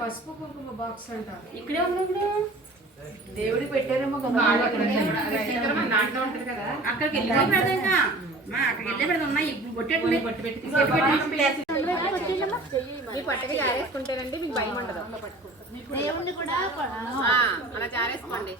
పసుపు కుంకుమ బాక్స్ అంటారు. ఇక్కడే ఉంది. దేవుడి పెట్టారేమో కదా, దాంట్లో ఉంటుంది కదా, అక్కడికి వెళ్ళి పెడదా. అక్కడికి వెళ్ళి పెడదా ఉన్నాయి. బొట్టు పెట్టి మీ పట్టకి జారేసుకుంటారండి, మీకు భయం ఉండదు. దేవుణ్ణి కూడా అలా జారేసుకోండి.